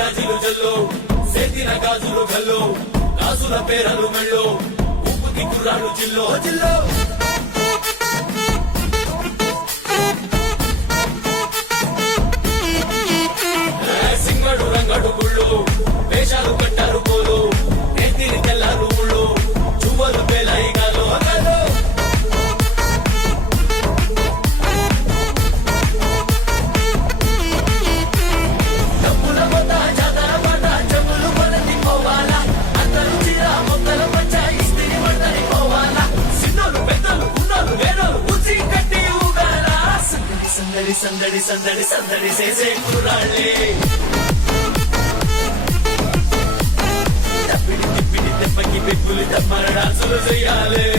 జాజిలు జల్లో సేతిన గాజులు గల్లో గాజుల పేరలు మెళ్ళో ఉప్పుకి కుర్రాడు జిల్లో జిల్లో సింగడు రంగడు గుళ్ళు వేషాలు కట్టారు పోలు నెత్తిని తెల్లారు ఊళ్ళు చువ్వలు పేలాయి గాలో గాలో డబ్బుల మొత్త జాతర పాట చెవులు కొలది పోవాలా అందరూ చీర మొక్కల పంచ ఇస్త్రీ పడతని పోవాలా సిన్నోలు పెద్దలు ఉన్నోలు వేణోలు ఉచి కట్టి ఊగాలా సందడి సందడి సందడి సందడి సందడి చేసే కుర్రాళ్ళే తప్పిడి తిప్పిడి తెప్పకి పెక్కులు తమ్మర డాన్సులు చెయ్యాలి